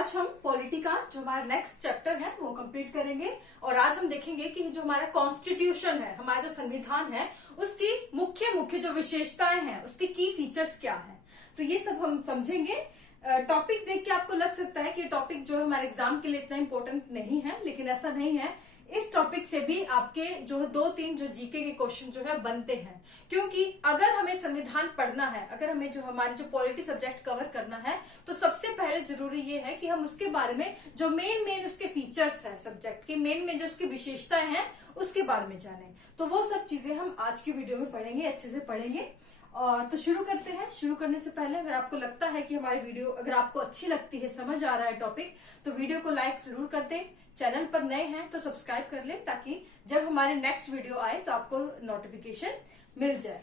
आज हम पॉलिटी का जो हमारा नेक्स्ट चैप्टर है वो कंप्लीट करेंगे और आज हम देखेंगे कि जो हमारा कॉन्स्टिट्यूशन है, हमारा जो संविधान है, उसकी मुख्य मुख्य जो विशेषताएं हैं, उसके की फीचर्स क्या है, तो ये सब हम समझेंगे। टॉपिक देख के आपको लग सकता है कि ये टॉपिक जो है हमारे एग्जाम के लिए इतना इंपॉर्टेंट नहीं है, लेकिन ऐसा नहीं है। इस टॉपिक से भी आपके जो है 2-3 जो जीके के क्वेश्चन जो है बनते हैं, क्योंकि अगर हमें संविधान पढ़ना है, अगर हमें जो हमारी जो पॉलिटी सब्जेक्ट कवर करना है, तो सबसे पहले जरूरी ये है कि हम उसके बारे में जो मेन उसके फीचर्स है सब्जेक्ट के, मेन जो उसकी विशेषताएं हैं उसके बारे में जाने। तो वो सब चीजें हम आज की वीडियो में पढ़ेंगे, अच्छे से पढ़ेंगे। और तो शुरू करते हैं। शुरू करने से पहले अगर आपको लगता है कि हमारी वीडियो अगर आपको अच्छी लगती है, समझ आ रहा है टॉपिक, तो वीडियो को लाइक जरूर कर दें। चैनल पर नए हैं तो सब्सक्राइब कर लें, ताकि जब हमारे नेक्स्ट वीडियो आए तो आपको नोटिफिकेशन मिल जाए।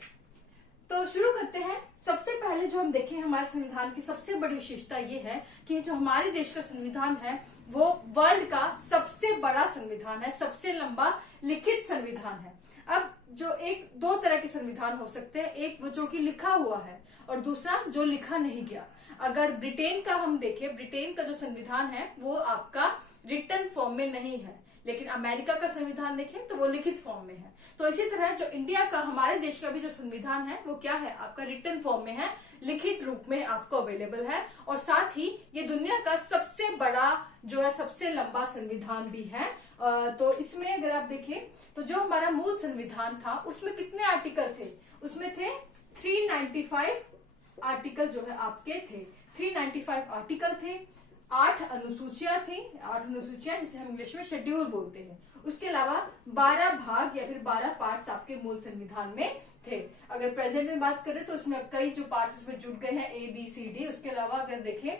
तो शुरू करते हैं। सबसे पहले जो हम देखें हमारे संविधान की सबसे बड़ी विशेषता ये है कि जो हमारे देश का संविधान है वो वर्ल्ड का सबसे बड़ा संविधान है, सबसे लंबा लिखित संविधान है। अब जो दो तरह के संविधान हो सकते हैं, एक वो जो कि लिखा हुआ है और दूसरा जो लिखा नहीं गया। अगर ब्रिटेन का हम देखें, ब्रिटेन का जो संविधान है वो आपका रिटन फॉर्म में नहीं है, लेकिन अमेरिका का संविधान देखें तो वो लिखित फॉर्म में है। तो इसी तरह जो इंडिया का, हमारे देश का भी जो संविधान है वो क्या है, आपका रिटन फॉर्म में है, लिखित रूप में आपको अवेलेबल है। और साथ ही ये दुनिया का सबसे बड़ा जो है, सबसे लंबा संविधान भी है। तो इसमें अगर आप देखें तो जो हमारा मूल संविधान था उसमें कितने आर्टिकल थे, उसमें थे 395 आर्टिकल जो है आपके थे, 395 आर्टिकल थे, 8 अनुसूचियां थी, 8 अनुसूचियां जिसे हम इंग्लिश में शेड्यूल बोलते हैं। उसके अलावा 12 भाग या फिर 12 पार्ट्स आपके मूल संविधान में थे। अगर प्रेजेंट में बात करें तो उसमें अब कई जो पार्ट्स इसमें जुड़ गए हैं, ABCD। उसके अलावा अगर देखें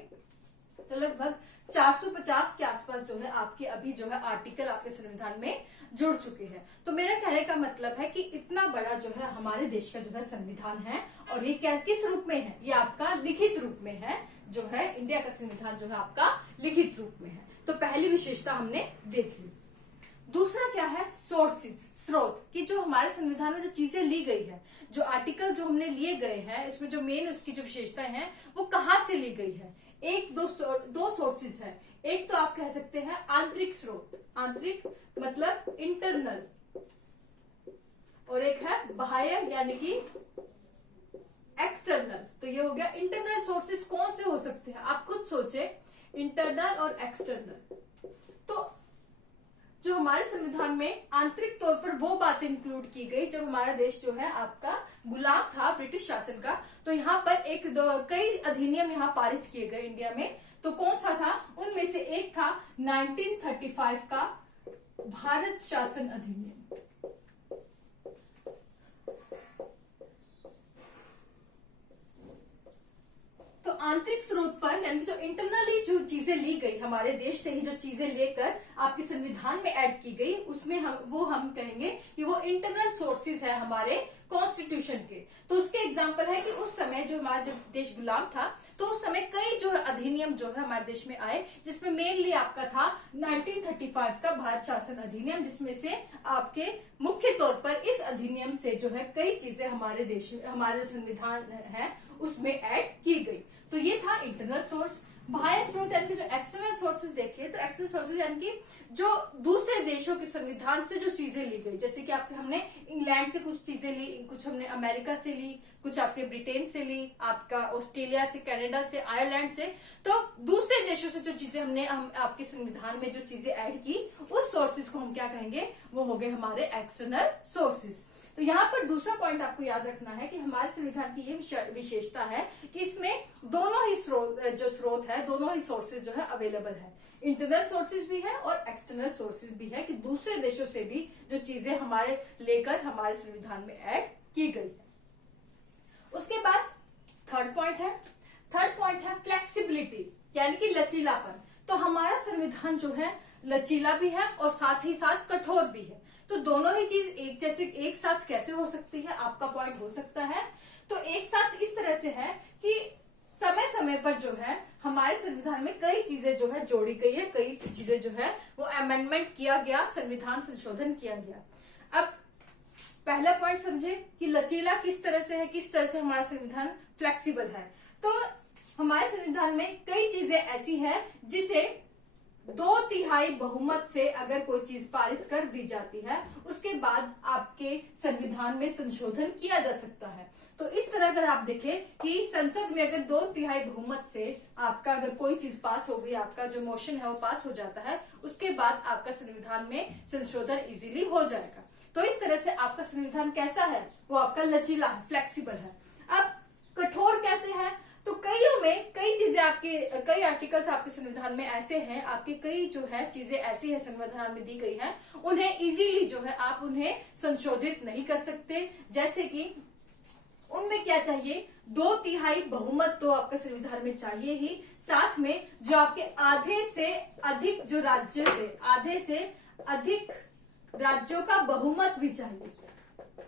तो लगभग 450 के आसपास जो है आपके अभी जो है आर्टिकल आपके संविधान में जुड़ चुके हैं। तो मेरा कहने का मतलब है कि इतना बड़ा जो है हमारे देश का जो है संविधान है, और ये क्या किस रूप में है, ये आपका लिखित रूप में है। जो है इंडिया का संविधान जो है आपका लिखित रूप में है। तो पहली विशेषता हमने देख ली। दूसरा क्या है, सोर्सेज, स्रोत, कि जो हमारे संविधान में जो चीजें ली गई है, जो आर्टिकल जो हमने लिए गए हैं, इसमें जो मेन उसकी जो विशेषताएं हैं वो कहाँ से ली गई है। एक दो सोर्सेज है। एक तो आप कह सकते हैं आंतरिक स्रोत, आंतरिक मतलब इंटरनल, और एक है बाह्य यानी कि एक्सटर्नल। तो ये हो गया इंटरनल सोर्सेज। कौन से हो सकते हैं आप खुद सोचे, इंटरनल और एक्सटर्नल। तो जो हमारे संविधान में आंतरिक तौर पर वो बातें इंक्लूड की गई जब हमारा देश जो है आपका गुलाम था ब्रिटिश शासन का, तो यहाँ पर कई अधिनियम यहाँ पारित किए गए इंडिया में। तो कौन सा था, उनमें से एक था 1935 का भारत शासन अधिनियम। तो आंतरिक स्रोत पर यानी जो इंटरनली जो चीजें ली गई, हमारे देश से ही जो चीजें लेकर आपके संविधान में ऐड की गई, उसमें हम कहेंगे कि वो इंटरनल सोर्सेज है हमारे कॉन्स्टिट्यूशन के। तो उसके एग्जांपल है कि उस समय जो हमारा जब देश गुलाम था, तो उस समय कई जो है अधिनियम जो है हमारे देश में आए, जिसमें मेनली आपका था 1935 का भारत शासन अधिनियम, जिसमें से आपके मुख्य तौर पर इस अधिनियम से जो है कई चीजें हमारे देश में, हमारे संविधान है उसमें ऐड की गई। तो ये था इंटरनल सोर्स। बाह्य स्रोत यानी कि जो एक्सटर्नल सोर्सेज देखे, तो एक्सटर्नल सोर्सेज यानी कि जो दूसरे देशों के संविधान से जो चीजें ली गई, जैसे कि आपके हमने इंग्लैंड से कुछ चीजें ली, कुछ हमने अमेरिका से ली, कुछ आपके ब्रिटेन से ली, आपका ऑस्ट्रेलिया से, कनाडा से, आयरलैंड से। तो दूसरे देशों से जो चीजें हम आपके संविधान में जो चीजें ऐड की, उस सोर्सेज को हम क्या कहेंगे, वो हो गए हमारे एक्सटर्नल सोर्सेज। तो यहाँ पर दूसरा पॉइंट आपको याद रखना है कि हमारे संविधान की ये विशेषता है कि इसमें दोनों ही स्रोत है, दोनों ही सोर्सेज जो है अवेलेबल है। इंटरनल सोर्सेज भी है और एक्सटर्नल सोर्सेज भी है, कि दूसरे देशों से भी जो चीजें हमारे लेकर हमारे संविधान में ऐड की गई है। उसके बाद थर्ड पॉइंट है फ्लेक्सिबिलिटी, यानी कि लचीलापन। तो हमारा संविधान जो है लचीला भी है और साथ ही साथ कठोर भी है। तो दोनों ही चीज एक साथ कैसे हो सकती है, आपका पॉइंट हो सकता है। तो एक साथ इस तरह से है कि समय समय पर जो है हमारे संविधान में कई चीजें जो है जोड़ी गई है, कई चीजें जो है वो अमेंडमेंट किया गया, संविधान संशोधन किया गया। अब पहला पॉइंट समझे कि लचीला किस तरह से है, किस तरह से हमारा संविधान फ्लेक्सिबल है। तो हमारे संविधान में कई चीजें ऐसी है जिसे 2/3 बहुमत से अगर कोई चीज पारित कर दी जाती है उसके बाद आपके संविधान में संशोधन किया जा सकता है। तो इस तरह अगर आप देखें कि संसद में अगर 2/3 बहुमत से आपका अगर कोई चीज पास हो गई, आपका जो मोशन है वो पास हो जाता है, उसके बाद आपका संविधान में संशोधन इजीली हो जाएगा। तो इस तरह से आपका संविधान कैसा है, वो आपका लचीला है, फ्लेक्सिबल है। अब कठोर कैसे है, तो कईयों में कई चीजें आपके, कई आर्टिकल्स आपके संविधान में ऐसे हैं, आपके कई जो है चीजें ऐसी है संविधान में दी गई है, उन्हें इजीली जो है आप उन्हें संशोधित नहीं कर सकते। जैसे कि उनमें क्या चाहिए, 2/3 बहुमत तो आपके संविधान में चाहिए ही, साथ में जो आपके आधे से अधिक जो राज्य से, आधे से अधिक राज्यों का बहुमत भी चाहिए,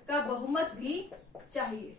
का बहुमत भी चाहिए।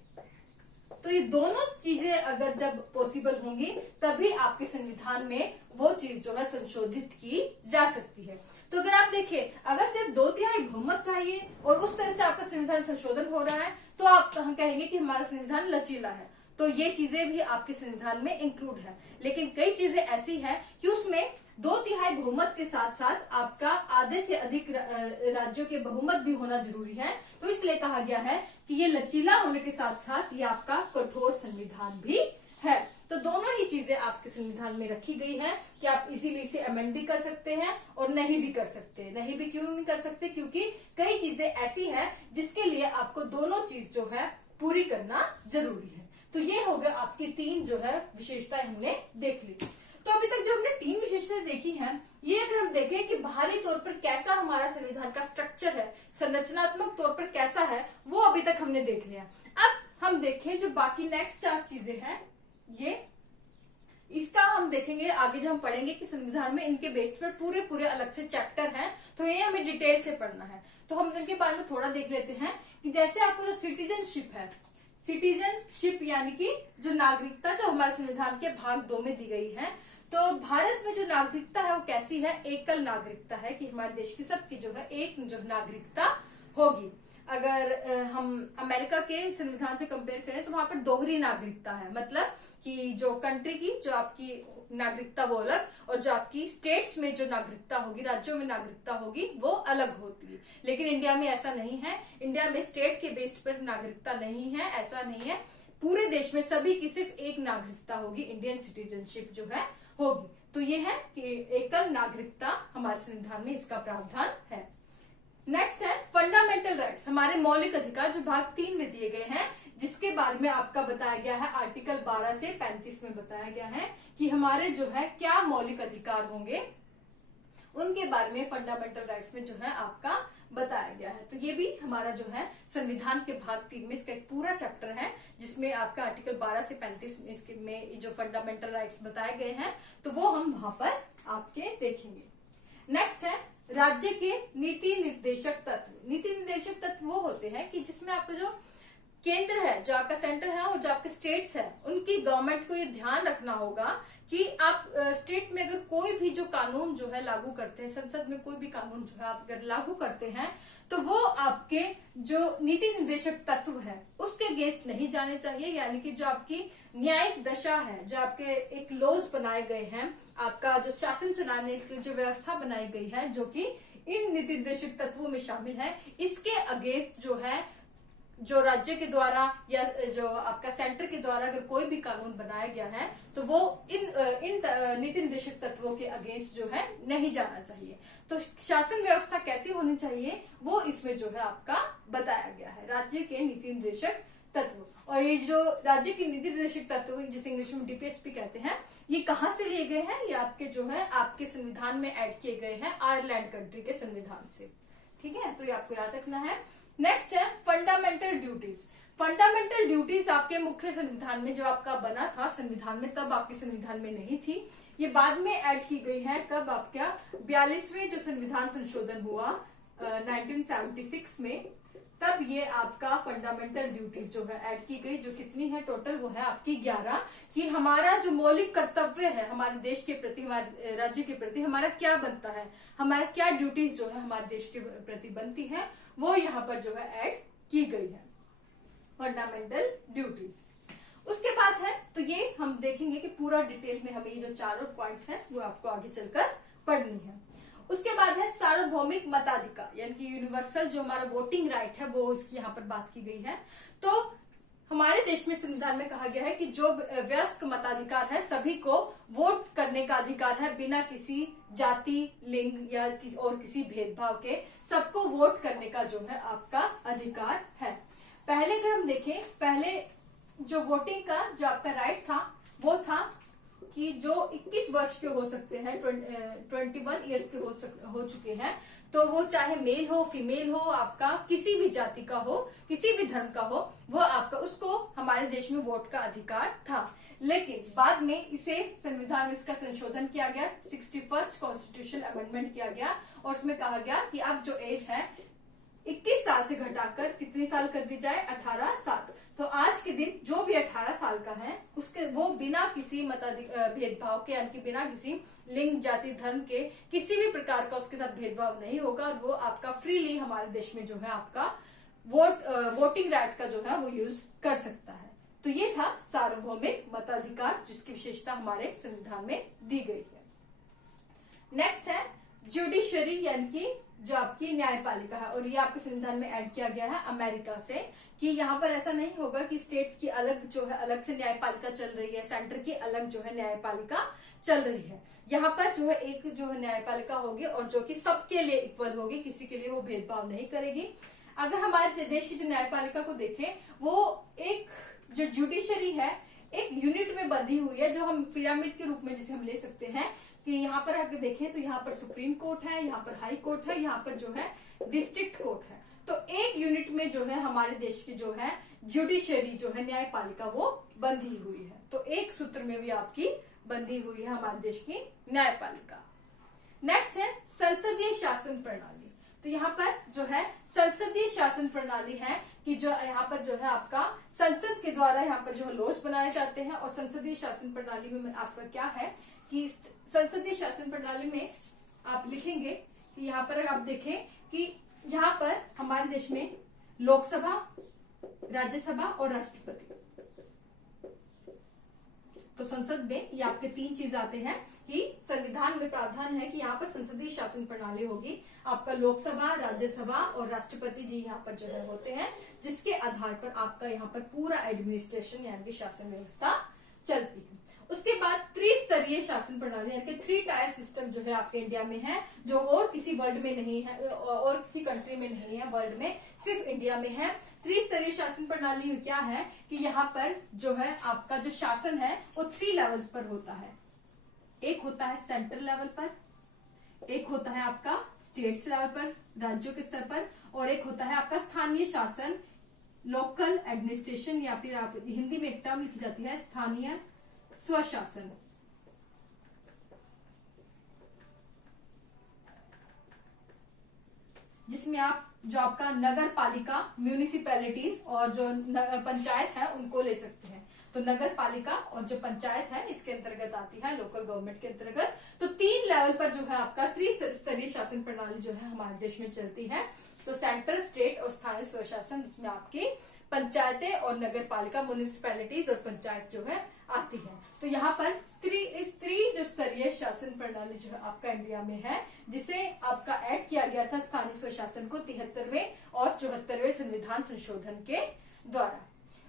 तो ये दोनों चीजें अगर जब पॉसिबल होंगी तभी आपके संविधान में वो चीज जो है संशोधित की जा सकती है। तो अगर आप देखें, अगर सिर्फ 2/3 बहुमत चाहिए और उस तरह से आपका संविधान संशोधन हो रहा है तो आप हम कहेंगे कि हमारा संविधान लचीला है। तो ये चीजें भी आपके संविधान में इंक्लूड है। लेकिन कई चीजें ऐसी है कि उसमें 2/3 बहुमत के साथ साथ आपका आधे से अधिक राज्यों के बहुमत भी होना जरूरी है। तो इसलिए कहा गया है कि ये लचीला होने के साथ साथ ये आपका कठोर संविधान भी है। तो दोनों ही चीजें आपके संविधान में रखी गई है कि आप इजीली इसे अमेंड भी कर सकते हैं और नहीं भी कर सकते। नहीं भी क्यों नहीं कर सकते, क्योंकि कई चीजें ऐसी है जिसके लिए आपको दोनों चीज जो है पूरी करना जरूरी है। तो ये हो गया आपकी 3 जो है विशेषताएं हमने देख ली। तो अभी तक जो हमने 3 विशेषताएं देखी हैं, ये अगर हम देखें कि बाहरी तौर पर कैसा हमारा संविधान का स्ट्रक्चर है, संरचनात्मक तौर पर कैसा है, वो अभी तक हमने देख लिया। अब हम देखें जो बाकी नेक्स्ट 4 चीजें हैं, ये इसका हम देखेंगे आगे जब हम पढ़ेंगे कि संविधान में इनके बेस पर पूरे पूरे अलग से चैप्टर हैं, तो ये हमें डिटेल से पढ़ना है। तो हम इनके बारे में थोड़ा देख लेते हैं कि जैसे आपको जो सिटीजनशिप है, सिटीजनशिप यानी कि जो नागरिकता जो हमारे संविधान के भाग 2 में दी गई है, तो भारत में जो नागरिकता है वो कैसी है, एकल नागरिकता है कि हमारे देश की सबकी जो है एक जो नागरिकता होगी। अगर हम अमेरिका के संविधान से कंपेयर करें तो वहां पर दोहरी नागरिकता है, मतलब कि जो कंट्री की जो आपकी नागरिकता वो अलग और जो आपकी स्टेट्स में जो नागरिकता होगी, राज्यों में नागरिकता होगी वो अलग होती है। लेकिन इंडिया में ऐसा नहीं है, इंडिया में स्टेट के बेस्ड पर नागरिकता नहीं है, ऐसा नहीं है। पूरे देश में सभी की सिर्फ एक नागरिकता होगी, इंडियन सिटीजनशिप जो है होगी। तो ये है कि एकल नागरिकता हमारे संविधान में इसका प्रावधान है। नेक्स्ट है फंडामेंटल राइट्स, हमारे मौलिक अधिकार जो भाग 3 में दिए गए हैं, जिसके बारे में आपका बताया गया है आर्टिकल 12 से 35 में बताया गया है कि हमारे जो है क्या मौलिक अधिकार होंगे, उनके बारे में फंडामेंटल राइट्स में जो है आपका बताया गया है। तो ये भी हमारा जो है संविधान के भाग 3 में इसका एक पूरा चैप्टर है, जिसमें आपका आर्टिकल 12 से 35 में इसके में जो फंडामेंटल राइट्स बताए गए हैं, तो वो हम वहां पर आपके देखेंगे। नेक्स्ट है राज्य के नीति निर्देशक तत्व। नीति निर्देशक तत्व वो होते हैं कि जिसमें आपका जो केंद्र है, जो आपका सेंटर है और जो आपके स्टेट्स है, उनकी गवर्नमेंट को ये ध्यान रखना होगा कि आप स्टेट में अगर कोई भी जो कानून जो है लागू करते हैं, संसद में कोई भी कानून जो है आप अगर लागू करते हैं, तो वो आपके जो नीति निर्देशक तत्व है उसके अगेंस्ट नहीं जाने चाहिए। यानी कि जो आपकी न्यायिक दशा है, जो आपके एक लॉज बनाए गए हैं, आपका जो शासन चलाने की जो व्यवस्था बनाई गई है, जो कि इन नीति निर्देशक तत्वों में शामिल है, इसके अगेंस्ट जो है जो राज्य के द्वारा या जो आपका सेंटर के द्वारा अगर कोई भी कानून बनाया गया है, तो वो इन नीति निर्देशक तत्वों के अगेंस्ट जो है नहीं जाना चाहिए। तो शासन व्यवस्था कैसी होनी चाहिए वो इसमें जो है आपका बताया गया है, राज्य के नीति निर्देशक तत्व। और ये जो राज्य के नीति निर्देशक तत्व जिसे इंग्लिश में डीपीएसपी कहते हैं, ये कहाँ से लिए गए हैं, ये आपके जो है आपके संविधान में ऐड किए गए हैं आयरलैंड कंट्री के संविधान से। ठीक है, तो ये आपको याद रखना है। नेक्स्ट है फंडामेंटल ड्यूटीज। फंडामेंटल ड्यूटीज आपके मुख्य संविधान में जो आपका बना था संविधान में, तब आपके संविधान में नहीं थी, ये बाद में ऐड की गई है। कब आपका 42वें जो संविधान संशोधन हुआ 1976 में, तब ये आपका फंडामेंटल ड्यूटीज जो है ऐड की गई, जो कितनी है टोटल, वो है आपकी 11, कि हमारा जो मौलिक कर्तव्य है हमारे देश के प्रति, हमारे राज्य के प्रति हमारा क्या बनता है, हमारा क्या ड्यूटीज जो है हमारे देश के प्रति बनती है, वो यहाँ पर जो है ऐड की गई है फंडामेंटल ड्यूटीज। उसके बाद है तो ये हम देखेंगे कि पूरा डिटेल में हमें ये जो चारों पॉइंट्स हैं वो आपको आगे चलकर पढ़नी है। उसके बाद है सार्वभौमिक मताधिकार, यानी कि यूनिवर्सल जो हमारा वोटिंग राइट है वो उसकी यहाँ पर बात की गई है। तो हमारे देश में संविधान में कहा गया है कि जो वयस्क मताधिकार है, सभी को वोट करने का अधिकार है, बिना किसी जाति, लिंग या किसी भेदभाव के सबको वोट करने का जो है आपका अधिकार है। पहले अगर हम देखें, पहले जो वोटिंग का जो आपका राइट था वो था कि जो 21 वर्ष के हो सकते हैं, 21 ईयर्स के हो चुके हैं, तो वो चाहे मेल हो, फीमेल हो, आपका किसी भी जाति का हो, किसी भी धर्म का हो, वो आपका उसको हमारे देश में वोट का अधिकार था। लेकिन बाद में इसे संविधान में इसका संशोधन किया गया, 61st कॉन्स्टिट्यूशन अमेंडमेंट किया गया और उसमें कहा गया कि अब जो एज है 21 साल से घटाकर कितने साल कर दी जाए, 18 साल। तो आज के दिन जो भी 18 साल का है उसके वो बिना किसी भेदभाव के, यानी कि बिना किसी लिंग, जाति, धर्म के किसी भी प्रकार का उसके साथ भेदभाव नहीं होगा और वो आपका फ्रीली हमारे देश में जो है आपका वोटिंग राइट का जो है वो यूज कर सकता है। तो ये था सार्वभौमिक मताधिकार, जिसकी विशेषता हमारे संविधान में दी गई है। नेक्स्ट है जुडिशरी, यानी कि जो आपकी न्यायपालिका है, और ये आपके संविधान में ऐड किया गया है अमेरिका से, कि यहाँ पर ऐसा नहीं होगा कि स्टेट्स की अलग जो है अलग से न्यायपालिका चल रही है, सेंटर की अलग जो है न्यायपालिका चल रही है। यहाँ पर जो है एक जो है न्यायपालिका होगी और जो कि सबके लिए इक्वल होगी, किसी के लिए वो भेदभाव नहीं करेगी। अगर हमारे देश की जो न्यायपालिका को देखें, वो एक जो जुडिशरी है एक यूनिट में बंधी हुई है, जो हम पिरामिड के रूप में जिसे हम ले सकते हैं कि यहाँ पर अगर देखें तो यहाँ पर सुप्रीम कोर्ट है, यहाँ पर हाई कोर्ट है, यहाँ पर जो है डिस्ट्रिक्ट कोर्ट है। तो एक यूनिट में जो है हमारे देश की जो है जुडिशरी जो है न्यायपालिका वो बंधी हुई है। तो एक सूत्र में भी आपकी बंधी हुई है हमारे देश की न्यायपालिका। नेक्स्ट है संसदीय शासन प्रणाली। तो यहाँ पर जो है संसदीय शासन प्रणाली है कि जो यहाँ पर जो है आपका संसद के द्वारा यहाँ पर जो है लॉज बनाए जाते हैं। और संसदीय शासन प्रणाली में आपका क्या है कि संसदीय शासन प्रणाली में आप लिखेंगे कि यहाँ पर आप देखें कि यहाँ पर हमारे देश में लोकसभा, राज्यसभा और राष्ट्रपति, तो संसद में ये आपके तीन चीज आते हैं कि संविधान में प्रावधान है कि यहाँ पर संसदीय शासन प्रणाली होगी। आपका लोकसभा, राज्यसभा और राष्ट्रपति जी यहाँ पर जो है होते हैं, जिसके आधार पर आपका यहाँ पर पूरा एडमिनिस्ट्रेशन यानी कि शासन व्यवस्था चलती है। उसके बाद त्रिस्तरीय शासन प्रणाली यानी कि 3 टायर सिस्टम जो है आपके इंडिया में है, जो और किसी वर्ल्ड में नहीं है, और किसी कंट्री में नहीं है वर्ल्ड में, सिर्फ इंडिया में है। त्रिस्तरीय शासन प्रणाली में क्या है कि यहाँ पर जो है आपका जो शासन है वो 3 लेवल पर होता है। एक होता है सेंट्रल लेवल पर, एक होता है आपका स्टेट्स लेवल पर, राज्यों के स्तर पर, और एक होता है आपका स्थानीय शासन, लोकल एडमिनिस्ट्रेशन, या फिर आप हिंदी में एक टर्म लिखी जाती है स्थानीय स्वशासन। जिसमें आप जो आपका नगर पालिका, म्यूनिसिपैलिटीज और जो पंचायत है उनको ले सकते हैं। तो नगर पालिका और जो पंचायत है इसके अंतर्गत आती है, लोकल गवर्नमेंट के अंतर्गत। तो 3 लेवल पर जो है आपका त्रिस्तरीय शासन प्रणाली जो है हमारे देश में चलती है। तो सेंट्रल, स्टेट और स्थानीय स्वशासन, जिसमें आपकी पंचायतें और नगर पालिका, म्यूनिसिपैलिटीज और पंचायत जो है आती है। तो यहाँ पर जो स्तरीय शासन प्रणाली जो है आपका इंडिया में है, जिसे आपका ऐड किया गया था स्थानीय स्वशासन को 73वें और 74वें संविधान संशोधन के द्वारा।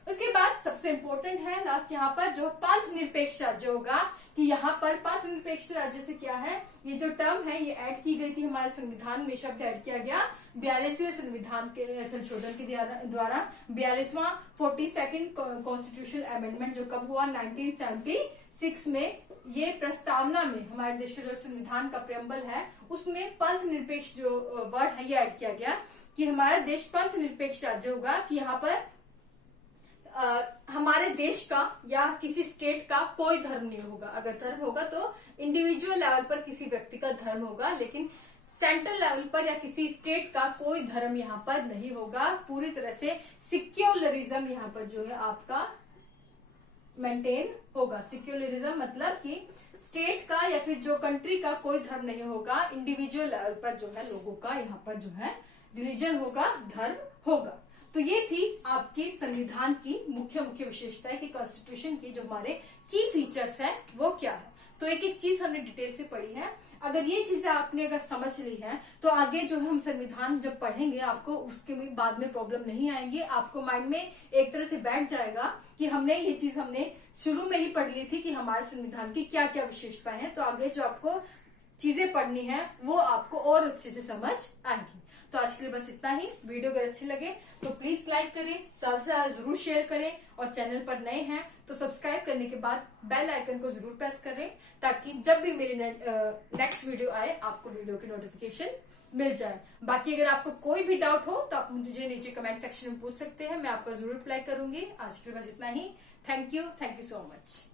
उसके बाद सबसे इम्पोर्टेंट है लास्ट यहाँ पर जो पंथ निरपेक्ष राज्य होगा, कि यहाँ पर पंथ निरपेक्ष राज्य से क्या है, ये जो टर्म है ये ऐड की गई थी हमारे संविधान में, शब्द ऐड किया गया 42वें संविधान के संशोधन के द्वारा। 42वां 42nd कॉन्स्टिट्यूशन अमेंडमेंट जो कब हुआ, 1976 में। ये प्रस्तावना में हमारे देश के जो संविधान का प्रेम्बल है उसमें पंथ निरपेक्ष जो वर्ड है ये ऐड किया गया कि हमारा देश पंथ निरपेक्ष राज्य होगा, कि यहाँ पर हमारे देश का या किसी स्टेट का कोई धर्म नहीं होगा। अगर धर्म होगा तो इंडिविजुअल लेवल पर किसी व्यक्ति का धर्म होगा, लेकिन सेंट्रल लेवल पर या किसी स्टेट का कोई धर्म यहाँ पर नहीं होगा। पूरी तरह से सिक्योलरिज्म यहाँ पर जो है आपका मेंटेन होगा। सिक्योलरिज्म मतलब कि स्टेट का या फिर जो कंट्री का कोई धर्म नहीं होगा, इंडिविजुअल लेवल पर जो है लोगों का यहाँ पर जो है रिलीजन होगा, धर्म होगा। तो ये थी आपकी संविधान की मुख्य मुख्य विशेषताएं कि कॉन्स्टिट्यूशन की जो हमारे की फीचर्स हैं वो क्या है। तो एक एक चीज हमने डिटेल से पढ़ी है। अगर ये चीजें आपने अगर समझ ली है तो आगे जो है हम संविधान जब पढ़ेंगे आपको उसके में बाद में प्रॉब्लम नहीं आएंगी। आपको माइंड में एक तरह से बैठ जाएगा कि ये चीज हमने शुरू में ही पढ़ ली थी कि हमारे संविधान की क्या क्या विशेषताएं हैं। तो आगे जो आपको चीजें पढ़नी है वो आपको और अच्छे से समझ आएंगी। तो आज के लिए बस इतना ही। वीडियो अगर अच्छी लगे तो प्लीज लाइक करें, ज्यादा से ज्यादा जरूर शेयर करें और चैनल पर नए हैं तो सब्सक्राइब करने के बाद बेल आइकन को जरूर प्रेस करें ताकि जब भी मेरी नेक्स्ट वीडियो आए आपको वीडियो की नोटिफिकेशन मिल जाए। बाकी अगर आपको कोई भी डाउट हो तो आप मुझे नीचे कमेंट सेक्शन में पूछ सकते हैं, मैं आपका जरूर रिप्लाई करूंगी। आज के लिए बस इतना ही। Thank you so much.